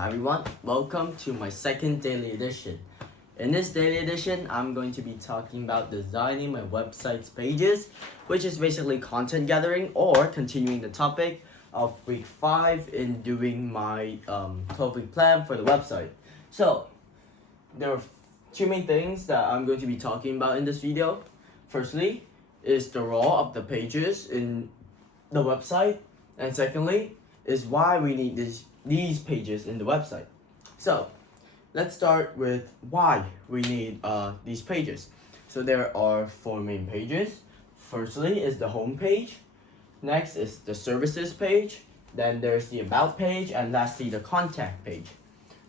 Hi everyone, welcome to my second daily edition. In this daily edition, I'm going to be talking about designing my website's pages, which is basically content gathering or continuing the topic of week 5 in doing my 12-week plan for the website. So, there are two main things that I'm going to be talking about in this video. Firstly, is the role of the pages in the website, and secondly, is why we need these pages in the website. So let's start with why we need these pages. So there are 4 main pages. Firstly is the home page, next is the services page, then there's the about page, and lastly the contact page.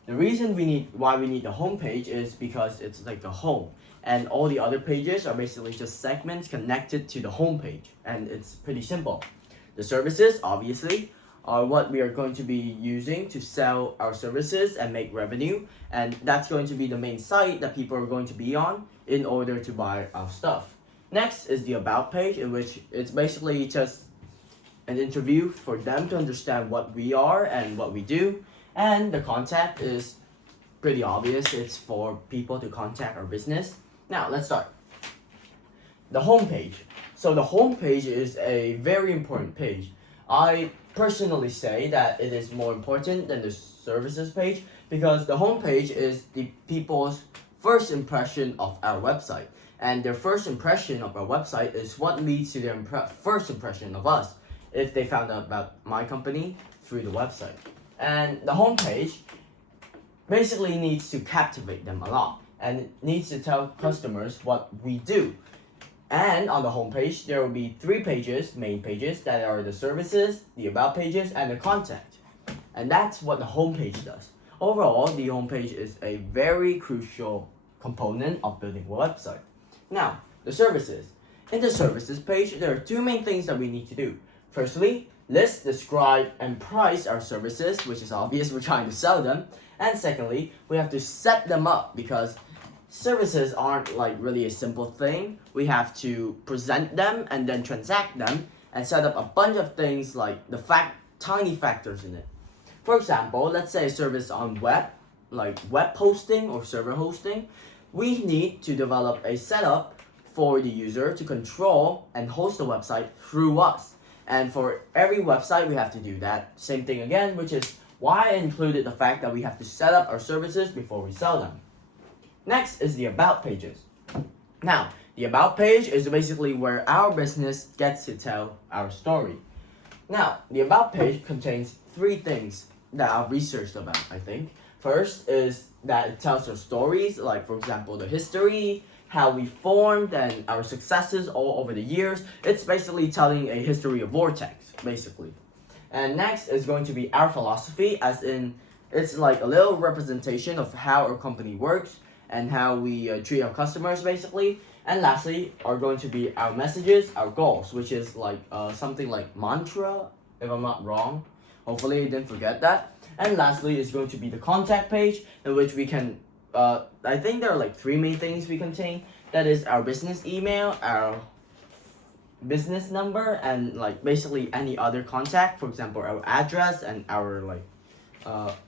The reason why we need the home page is because it's like the home, and all the other pages are basically just segments connected to the home page, and it's pretty simple. The services, obviously, are what we are going to be using to sell our services and make revenue, and that's going to be the main site that people are going to be on in order to buy our stuff. Next is the about page, in which it's basically just an interview for them to understand what we are and what we do. And the contact is pretty obvious, it's for people to contact our business. Now let's start. The home page. So the home page is a very important page. I personally say that it is more important than the services page because the home page is the people's first impression of our website, and their first impression of our website is what leads to their first impression of us if they found out about my company through the website. And the home page basically needs to captivate them a lot, and it needs to tell customers what we do. And on the homepage, there will be 3 pages, main pages, that are the services, the about pages, and the contact. And that's what the homepage does. Overall, the homepage is a very crucial component of building a website. Now, the services. In the services page, there are 2 main things that we need to do. Firstly, list, describe, and price our services, which is obvious, we're trying to sell them. And secondly, we have to set them up because services aren't like really a simple thing. We have to present them and then transact them and set up a bunch of things like tiny factors in it. For example, let's say a service on web, like web hosting or server hosting. We need to develop a setup for the user to control and host the website through us. And for every website, we have to do that same thing again, which is why I included the fact that we have to set up our services before we sell them. Next is the about pages. Now, the about page is basically where our business gets to tell our story. Now, the about page contains 3 things that I've researched about, I think. First is that it tells our stories, like for example, the history, how we formed, and our successes all over the years. It's basically telling a history of Vortex, basically. And next is going to be our philosophy, as in, it's like a little representation of how our company works and how we treat our customers, basically. And lastly are going to be our messages, our goals, which is like something like mantra, if I'm not wrong. Hopefully you didn't forget that. And lastly is going to be the contact page, in which we can, I think there are like 3 main things we contain. That is our business email, our business number, and like basically any other contact, for example our address and our like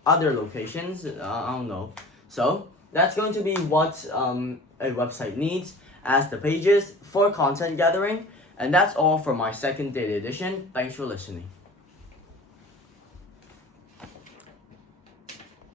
other locations, I don't know. So that's going to be what a website needs as the pages for content gathering. And that's all for my second daily edition. Thanks for listening.